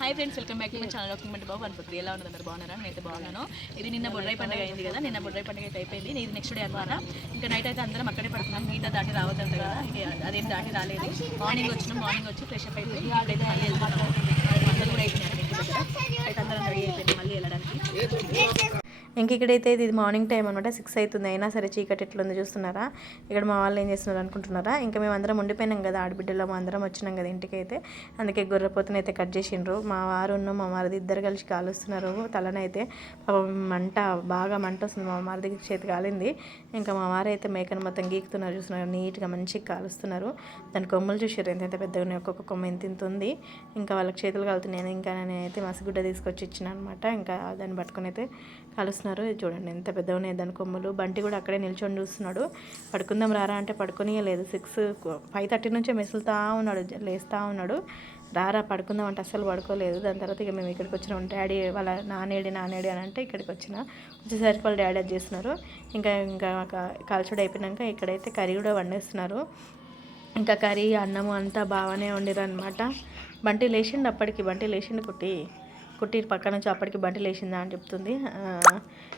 Hi friends welcome back to my channel document బాబు అనుకుంటుంది ఎలా ఉన్నది అందరు? బాగున్నారా? నేనైతే బాగున్నాను. ఇది నిన్న బొడ్రాయి పండుగ అయింది కదా నిన్న బొడ్రాయి పండుగ అయితే అయిపోయింది. ఇది నెక్స్ట్ డే అనమాట. ఇంకా నైట్ అయితే అందరం అక్కడే పడుతున్నాం మీట దాటి రావద్దంట కదా ఇక అదేం దాటి రాలేదు. మార్నింగ్ వచ్చినాం మార్నింగ్ వచ్చి ఫ్రెష్ అప్ అయిపోయి ఇప్పుడైతే మళ్ళీ వెళ్తున్నాము అందరూ కూడా అయిపోయినాయి అయితే అందరం రెడీ అయిపోయింది మళ్ళీ వెళ్ళడానికి. ఇంక ఇక్కడైతే ఇది మార్నింగ్ టైం అనమాట సిక్స్ అవుతుంది. అయినా సరే చీకటి ఎట్లుంది చూస్తున్నారా? ఇక్కడ మా వాళ్ళు ఏం చేస్తున్నారు అనుకుంటున్నారా? ఇంకా మేము అందరం ఉండిపోయినాం కదా ఆడబిడ్డలో. మా అందరం వచ్చినాం కదా ఇంటికైతే. అందుకే గొర్రెపోతుని అయితే కట్ చేసిండ్రు. మా వారు ఉన్న మా మరిది ఇద్దరు కలిసి కాలుస్తున్నారు. తలనైతే పాపం మంట బాగా మంట వస్తుంది. మా మరిదికి చేతి కాలింది. ఇంకా మా వారు అయితే మేకను మొత్తం గీకుతున్నారు. చూస్తున్నారు. నీట్గా మంచిగా కాలుస్తున్నారు. దాని కొమ్మలు చూసారు ఎంత ఎంత పెద్దగా ఉన్నాయి ఒక్కొక్క కొమ్మ ఎంత ఇంత ఉంది. ఇంకా వాళ్ళకి చేతులు కాలుతున్నాయి. ఇంకా నేనైతే మసిగుడ్డ తీసుకొచ్చి ఇచ్చిన అనమాట ఇంకా దాన్ని పట్టుకొని అయితే కాలుస్తున్నాను చూస్తున్నారు. చూడండి ఎంత పెద్దగా ఉన్నాయి దాని కొమ్ములు. బంటి కూడా అక్కడే నిల్చొని చూస్తున్నాడు. పడుకుందాం రారా అంటే పడుకునియలేదు. సిక్స్ ఫైవ్ థర్టీ నుంచే మెసులుతా ఉన్నాడు లేస్తూ ఉన్నాడు. రారా పడుకుందాం అంటే అస్సలు పడుకోలేదు. దాని తర్వాత ఇక మేము ఇక్కడికి వచ్చినాం. డాడీ వాళ్ళ నానేడి నానేడి అని అంటే ఇక్కడికి వచ్చిన. వచ్చేసరికి వాళ్ళు డాడీ అది చేస్తున్నారు. ఇంకా ఇంకా కాల్చుడు అయిపోయినాక ఇక్కడైతే కర్రీ కూడా వండేస్తున్నారు. ఇంకా కర్రీ అన్నము అంతా బాగానే వండిరు అనమాట బంటి లేచిండు అప్పటికి. బంటి లేచిండు కుట్టి కుట్టి పక్క నుంచి అప్పటికి బంటి లేచిందా అని చెప్తుంది. ఆ,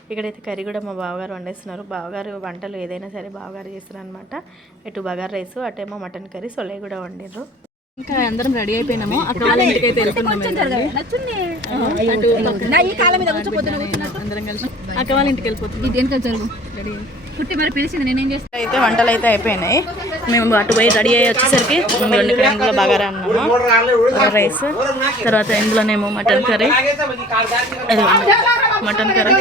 ఇక్కడైతే కర్రీ కూడా మా బావగారు వండేస్తున్నారు. బావగారు వంటలు ఏదైనా సరే బావగారు చేస్తున్నారు అనమాట ఇటు బగార్ రైస్ అటేమో మటన్ కర్రీ సొలై కూడా వండిర్రు. ఇంకా అందరం రెడీ అయిపోయినాము. అక్కడ వాళ్ళ ఇంటికి అయితే వెళ్తున్నాం ఈ కాలం మీద కూర్చో పొద్దున కూర్చున్నట్టు. అందరం కలిసి. అక్క వాళ్ళ ఇంటికి వెళ్ళిపోతున్నాం ఇది జరుగు. పుట్టి మరి పిలిచింది నేనేం చేస్తాను అయితే వంటలు అయితే అయిపోయినాయి. మేము అటు పోయి రెడీ అయ్యి వచ్చేసరికి ఇక్కడ ఇందులో బగారా అన్నాము. రైస్ తర్వాత ఇందులోనేమో మటన్ కర్రీ. Mutton curry.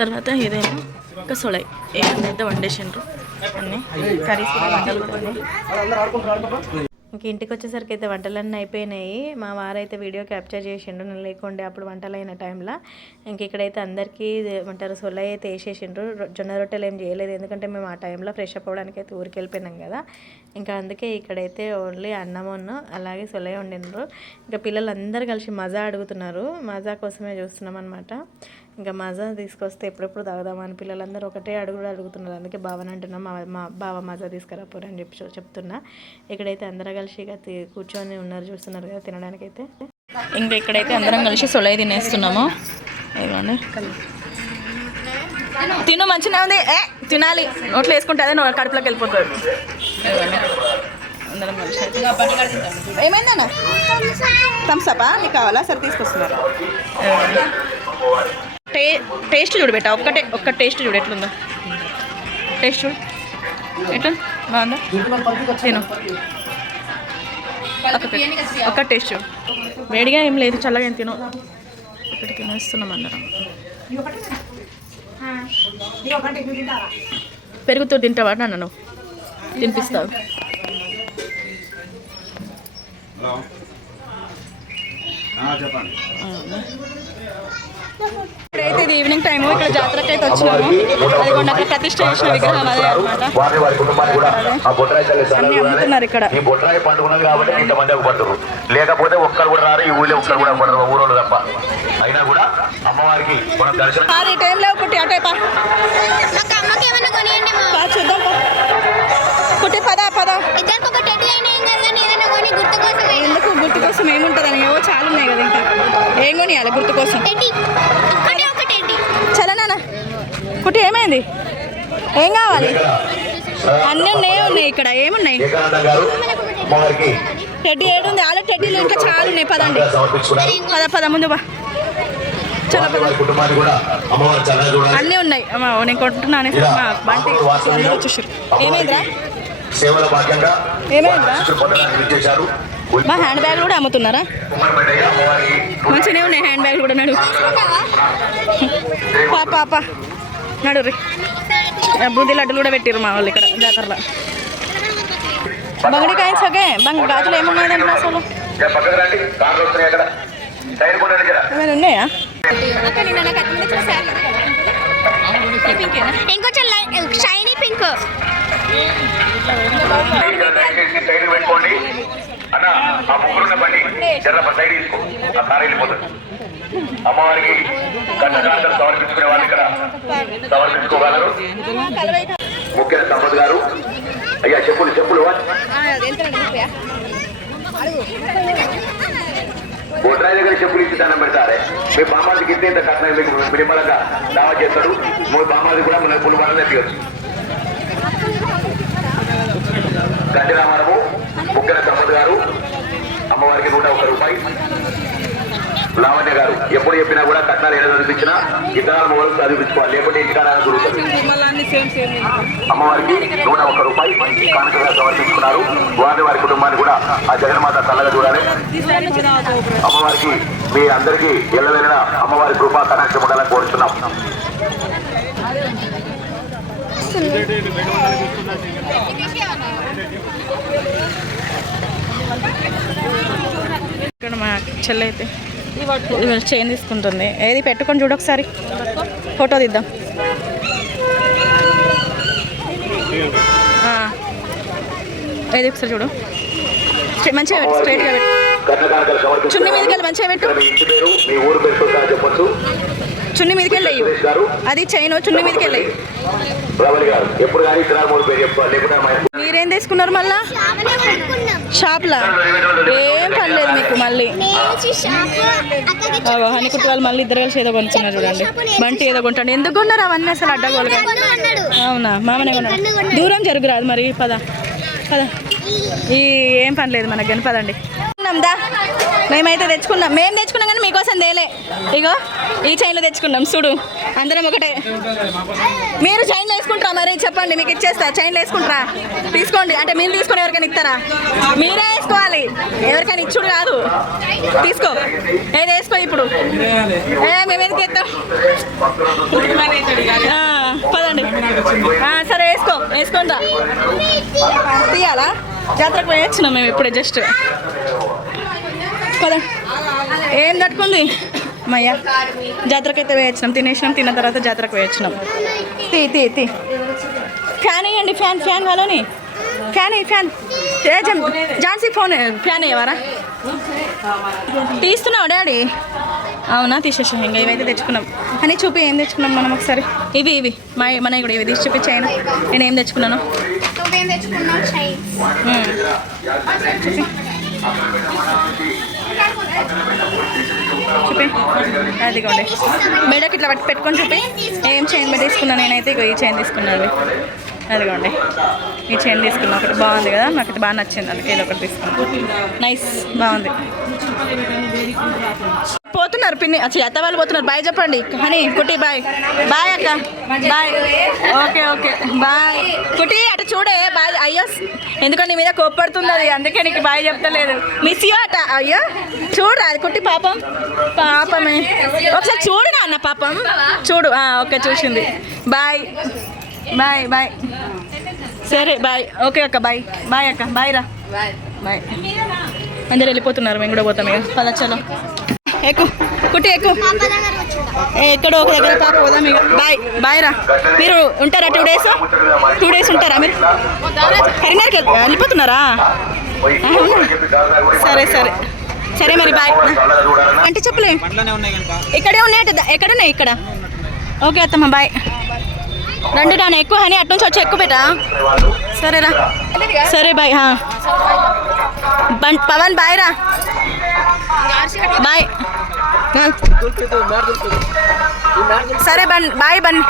తర్వాత ఇదేమో ఒక సొలై ఏదైతే వండేసిండ్రు. అన్నీ కర్రీస్ కూడా వంటలు కూడా ఇంక ఇంటికి వచ్చేసరికి అయితే వంటలన్నీ అయిపోయినాయి. మా వారైతే వీడియో క్యాప్చర్ చేసిండు నేను లేకుండే అప్పుడు వంటలు అయిన టైంలో. ఇంక ఇక్కడైతే అందరికీ ఏమంటారు సొల్ల అయితే వేసేసిండ్రు. జొన్న రొట్టెలు ఏం చేయలేదు. ఎందుకంటే మేము ఆ టైంలో ఫ్రెష్ అప్ అవ్వడానికి అయితే ఊరికి వెళ్ళిపోయినాం కదా. ఇంకా అందుకే ఇక్కడైతే ఓన్లీ అన్నమును అలాగే సొలై వండినరు. ఇంకా పిల్లలు అందరు కలిసి మజా అడుగుతున్నారు. మజా కోసమే చూస్తున్నాం అనమాట ఇంకా మజా తీసుకొస్తే ఎప్పుడెప్పుడు తాగుదామని పిల్లలందరూ ఒకటే అడుగుడు అడుగుతున్నారు. అందుకే బావని అంటున్నాం మా మా బావ మజా తీసుకురాపోరు అని చెప్పి చెప్- చెప్తున్నా. ఇక్కడైతే అందరూ కలిసి ఇక కూర్చొని ఉన్నారు చూస్తున్నారు కదా తినడానికైతే. ఇంకా ఇక్కడైతే అందరం కలిసి సొలై తినేస్తున్నాము. ఇదిగోండి. తిను మంచిగా ఉంది. ఏ తినాలి. నోట్లో వేసుకుంటే అదే కడుపులోకి వెళ్ళిపోతుంది ఇదిగోండి. అందరం కలిసి. ఏమైందన్న థమ్స్అపా నీకు కావాలా? సరే తీసుకొస్తున్నారు. టే టేస్ట్ చూడు బేటా ఒక్కటే ఒక్క టేస్ట్ చూడు ఎట్లుందో. టేస్ట్ చూడు. ఎట్లుంది బాగుందా? తిను. ఒక్క- టేస్ట్ చూడు. వేడిగా ఏం లేదు చల్లగా ఏం తిను. ఇక్కడ తినేస్తున్నాం అందరం. పెరుగుతూ తింటావా నన్ను నువ్వు తినిపిస్తావు. చెప్పండి. ఇప్పుడైతే ఇది ఈవినింగ్ టైం ఇక్కడ జాతరకి అయితే వచ్చినాము. అదిగోండి అక్కడ ప్రతిష్ట చేసిన విగ్రహం అదే అనమాట కూడా అన్ని అమ్ముతున్నారు ఇక్కడ. లేకపోతే ఒక్కరు కూడా రారు ఈ ఊళ్ళో ఒక్కరు కూడా పడరు ఊరోళ్ళు తప్ప. అయినా కూడా అమ్మవారికి మనం దర్శనం ఈ టైంలో కుట్టి అటే పా. చూద్దాం పా. కుట్టి పద పద. కోసం ఏముంటుందని ఏవో చాలా ఉన్నాయి కదా ఇంకా. ఏం కొనియాలి గుర్తు కోసం టెడ్డీ ఒక్కటే ఒక టెడ్డీ చలా నాన్న. కుట్టి ఏమైంది? ఏం కావాలి? అన్నీ ఉన్నాయి ఉన్నాయి ఇక్కడ. ఏమున్నాయి? ఏకానంద గారు అమ్మవారికి టెడ్డీ ఏడుంది ఆలో టెడ్డీలు ఇంకా చాలా ఉన్నాయి. పదండి. పద పద ముందు బా. అన్నీ ఉన్నాయి. అమ్మా, నేను కొంటున్నాను. వచ్చేసారు. ఏమైందిరా? భాగ్యంగా ఏమైందిరా? మా హ్యాండ్ బ్యాగ్ కూడా అమ్ముతున్నారా? మంచిగానే ఉన్నాయి హ్యాండ్ బ్యాగ్ కూడా నడు. పా పాప నడు రీ. బూందీ లడ్డులు కూడా పెట్టిర్రు మా వాళ్ళు ఇక్కడ జాతరలో. బంగడి కాయిన్స్ ఓకే బంగ గాజులు ఏమున్నాయి దాంట్లో అసలు? ఏమైనా ఉన్నాయా? ఇంకొంచెం షైనీ పింక్ సైడ్ పెట్టుకోండి అన్న ఆ ముగ్గురున్న బండి సైడ్ తీసుకో. ఆ కారు వెళ్ళిపోతుంది. అమ్మవారికి కట్టకాంతలు సమర్పించుకునే వాళ్ళు ఇక్కడ సమర్పించుకోగలరు. ముఖ్య సంపద్ గారు. అయ్యా చెప్పులు చెప్పులు బొడ్రాయి దగ్గర చెప్పులు ఇచ్చి దాన్ని పెడతారే. మీ బామ్మాదికి ఇంత ఇంత కట్నం మీకు మినిమలంగా దావా చేస్తాడు. మూడు బామ్మాది కూడా మన పులు వాళ్ళని ఎత్తివచ్చు గడ్డి రామారావు ముఖ్య సంపద్ గారు. అమ్మవారికి నూట ఒక్క రూపాయి. లావణ్య గారు ఎప్పుడు చెప్పినా కూడా కట్నాలు ఏదో చదివించినా ఇతరాల మొదలు చదివించుకోవాలి లేకుంటే ఇంటికాడ దొరుకుతుంది. అమ్మవారికి నూట ఒక్క రూపాయి కానుకగా సమర్పించుకున్నారు. వారి వారి కుటుంబాన్ని కూడా ఆ జగన్మాత చల్లగా చూడాలి. అమ్మవారికి మీ అందరికీ ఎల్లవెల్లిన అమ్మవారి కృపా కటాక్షం ఉండాలని కోరుతున్నాం ఇక్కడ మా చెల్లి అయితే చైన్ తీసుకుంటుంది. ఏది పెట్టుకొని చూడు ఒకసారి. ఫోటో తీద్దాం. ఏది ఒకసారి చూడు. మంచిగా పెట్టు స్ట్రైట్గా పెట్టు. చున్ని చున్నీ మీదకి వెళ్ళి మంచిగా పెట్టు. చున్ని చున్నీ మీదకి వెళ్ళి అది చైన్ చున్నీ మీదకి వెళ్ళి రవలి గారు ఎప్పుడు కానీ మూడు పేరు చెప్పుకోవాలి మీరేం తీసుకున్నారు మళ్ళా? షాప్లా? ఏం పర్లేదు మీకు మళ్ళీ. అగో వాళ్ళు మళ్ళీ ఇద్దరు కలిసి ఏదో కొనుక్కున్నారు చూడండి. బంటి ఏదో కొంటాడు. ఎందుకు కొన్నారు అవన్నీ అసలు అడ్డగోలుగా అవునా? మామనే కొన్నాడు. దూరం జరుగురాదు మరి పద. పద. ఈ ఏం పని లేదు మనకు కానీ పదండి. దా. మేమైతే తెచ్చుకున్నాం మేము తెచ్చుకున్నాం కానీ మీకోసం తేలే. ఇగో ఈ చైన్లో తెచ్చుకున్నాం చూడు. అందరం ఒకటే. మీరు చైన్లు వేసుకుంటారా మరి? చెప్పండి మీకు ఇచ్చేస్తా. చైన్లు వేసుకుంటారా? తీసుకోండి. అంటే మీరు తీసుకొని ఎవరికైనా ఇస్తారా? మీరే వేసుకోవాలి. ఎవరికైనా ఇచ్చుడు కాదు. తీసుకో. ఏది వేసుకో ఇప్పుడు? ఏ మేము ఎందుకు ఎత్తాం. పదండి. సరే వేసుకో. వేసుకుందా తీయాలా? జాతరకు పోయొచ్చినాం మేము ఇప్పుడే జస్ట్ పద. ఏం తట్టుకుంది? మయ్య జాతరకు అయితే వేయచ్చినాం. తినేసినాం తిన్న తర్వాత జాతరకు వేయచ్చినాం. తీ తీ తీ. ఫ్యాన్ వేయండి ఫ్యాన్ ఫ్యాన్ వాళ్ళని. ఫ్యాన్ వేయి, ఫ్యాన్. ఏ ఝాన్సీ ఫోన్ ఫ్యాన్ వేయవారా? తీస్తున్నావు డాడీ? అవునా తీసేసాం. ఇంకా ఇవైతే తెచ్చుకున్నాం. అని చూపి ఏం తెచ్చుకున్నాం మనం ఒకసారి? ఇవి ఇవి. మా మన కూడా ఇవి. తీసి చూపించాయన నేను ఏం తెచ్చుకున్నాను? నువ్వేం చూపి. అది కూడా మెడకి ఇట్లా పట్టి పెట్టుకొని చూపి. ఏం చైన్ మీద తీసుకున్నా నేనైతే ఇగో ఈ చైన్ తీసుకున్నాను అదిగోండి. ఈ చైన్ తీసుకున్నా. ఒకటి బాగుంది కదా? నాకు ఇది బాగా నచ్చింది అందుకే ఇది ఒకటి తీసుకున్నాను నైస్. బాగుంది. పోతున్నారు పిన్ని. అచ్చా అత్త వాళ్ళు పోతున్నారు. బాయ్ చెప్పండి. హనీ కుట్టి బాయ్ బాయ్ అక్క. బాయ్ ఓకే ఓకే బాయ్ కుట్టి అటు చూడే. బాయ్ అయ్యో ఎందుకంటే నీ మీద కోప్పడుతుంది అది. అందుకే నీకు బాయ్ చెప్తలేదు. మిస్ యూ అట. అయ్యో చూడు అది కుట్టి పాపం. పాపమే. ఒకసారి చూడు అన్న పాపం. చూడు. ఓకే చూసింది. బాయ్ బాయ్ బాయ్ సరే బాయ్ ఓకే అక్క బాయ్ బాయ్ అక్క. బాయ్ రా. బాయ్ అందరు వెళ్ళిపోతున్నారు. మేము కూడా పోతాం ఇక. పద చలో. ఎక్కు కుట్టి ఎక్కు. ఏ, ఎక్కడో ఒక దగ్గర పాప పోదాం ఇక బాయ్ బాయ్ రా. మీరు ఉంటారా టూ డేస్? టూ డేస్ ఉంటారా మీరు? కరీంనగర్కి వెళ్ళిపోతున్నారా? సరే సరే. సరే మరి బాయ్. అంటే చెప్పలే. ఇక్కడే ఉన్నాయట ఎక్కడ ఎక్కడున్నాయి ఇక్కడ? ఓకే అత్తమ్మ బాయ్. రండి నాన్న ఎక్కువ అని అటు నుంచి వచ్చి ఎక్కువ పెట్టా? సరేరా. సరే బాయ్ బన్ పవన్ బాయ్ రా. బాయ్ సరే బండి బాయ్ బండి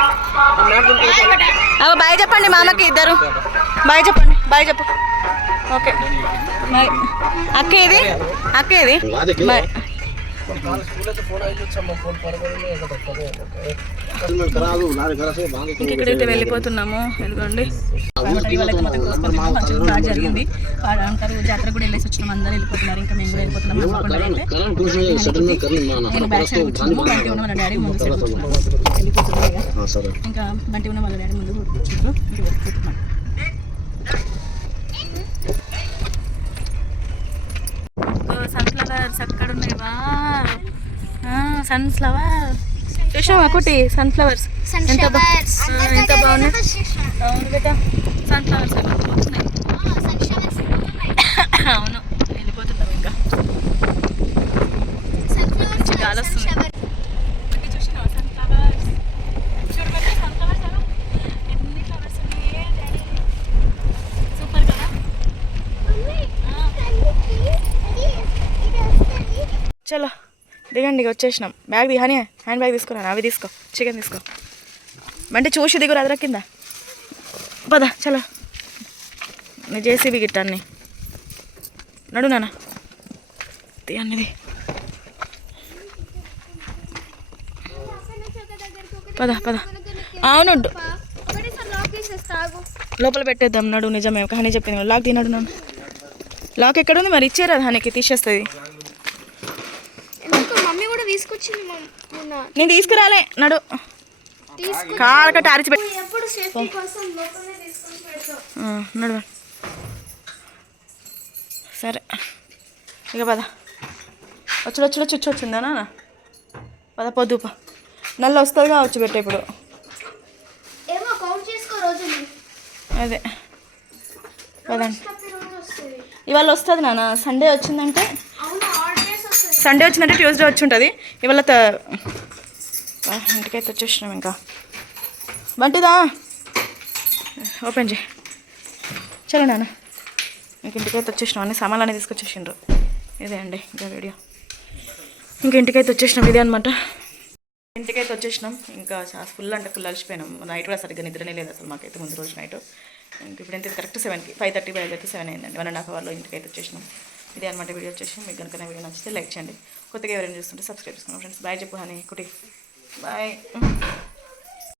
బాయ్ చెప్పండి మామకి ఇద్దరు బాయ్ చెప్పండి బాయ్ చెప్పు ఓకే బాయ్ అక్క ఇది అక్క ఇది బాయ్ ఇంకెక్కడైతే వెళ్ళిపోతున్నాము ఎందుకండి బాగా జరిగింది. అంటారు జాతర కూడా వెళ్ళేసి వచ్చినాం అందరూ వెళ్ళిపోతున్నారు ఇంకా మేము కూడా వెళ్ళిపోతున్నాం హన్మకొండలో అయితే నేను బ్యాక్ సైడ్ కూర్చున్నాము బంటి ఉన్న వాళ్ళ డాడీ ముందు సైడ్ కూర్చున్నాము వెళ్ళిపోతున్నాం ఇక. బంటి ఉన్న వాళ్ళ డాడీ ముందు ఇంక వెళ్ళిపోతున్నాం సన్ఫ్లవర్స్ అక్కడ ఉన్నాయివా సన్ఫ్లవర్. చూసావా ఒకటి సన్ఫ్లవర్స్. ఎంత ఎంత బాగున్నాయి? అవును సన్ఫ్లవర్స్. అవును వెళ్ళిపోతున్నాం ఇంకా గాలి వస్తుంది ఒకటి చూసినావా సన్ఫ్లవర్స్ చూడు బేటా సన్ఫ్లవర్స్ అలా ఎన్ని ఫ్లవర్స్ ఉన్నాయి డాడీ సూపర్ కదా చలో దిగండి వచ్చేసినాం. బ్యాగ్ దిగాని హ్యాండ్ బ్యాగ్ తీసుకున్నాను అవి తీసుకో చికెన్ తీసుకో. అంటే చూసి దిగురు అదర కింద. పద చలో. నీ జేసీబీ గిట్ట అన్ని. నడు నాన్న. తీయన్నిది పద పద. అవును లోపల పెట్టేద్దాం నడు నిజమే. కానీ హనీ చెప్పింది లాక్ తినడు నన్ను లాక్ ఎక్కడుంది మరి? ఇచ్చారు దానికి తీసేస్తుంది. కూడా తీసుకొచ్చింది మొన్న. నేను తీసుకురాలే నడు. తీసుకొని పెడతాం ఆ, నడు సరే. ఇక పద. వచ్చుడు వచ్చుడు చుచ్చు వచ్చిందా నాన్న పద పొద్దుప నల్ల వస్తుంది కావచ్చు పెట్టే ఇప్పుడు. అదే. పదండి. ఇవాళ వస్తుంది నాన్న సండే వచ్చిందంటే సండే వచ్చిందంటే ట్యూస్డే వచ్చి ఉంటుంది ఇవాళ త- ఇంటికైతే వచ్చేసినాం ఇంకా. వంటిదా ఓపెన్ చేయి. చలో నాన్న. ఇంక ఇంటికైతే వచ్చేసినాం. అన్ని సామాన్లు అనేది తీసుకొచ్చేసిండ్రు. ఇదే అండి ఇంకా వీడియో. ఇంక ఇంటికైతే వచ్చేసినాం ఇదే అనమాట ఇంటికైతే వచ్చేసినాం. ఇంకా ఫుల్ అంటే ఫుల్ అలసిపోయినాం. నైట్ కూడా సరిగ్గా నిద్రనే లేదు అసలు మాకైతే ముందు రోజు నైట్. ఇంక ఇప్పుడు ఎంత కరెక్ట్ సెవెన్కి. ఫైవ్ థర్టీ ఫైవ్ అయితే సెవెన్ అయిందండి. వన్ అండ్ హాఫ్ అవర్లో ఇంటికైతే వచ్చేసినాం. ఇదే అనమాట వీడియో వచ్చేసి. మీకు కనుక వీడియో నచ్చితే లైక్ చేయండి. కొత్తగా ఎవరైనా చూస్తుంటే సబ్స్క్రైబ్ చేసుకోండి. ఫ్రెండ్స్ బాయ్ చెప్పు హనీ కుటి. బాయ్.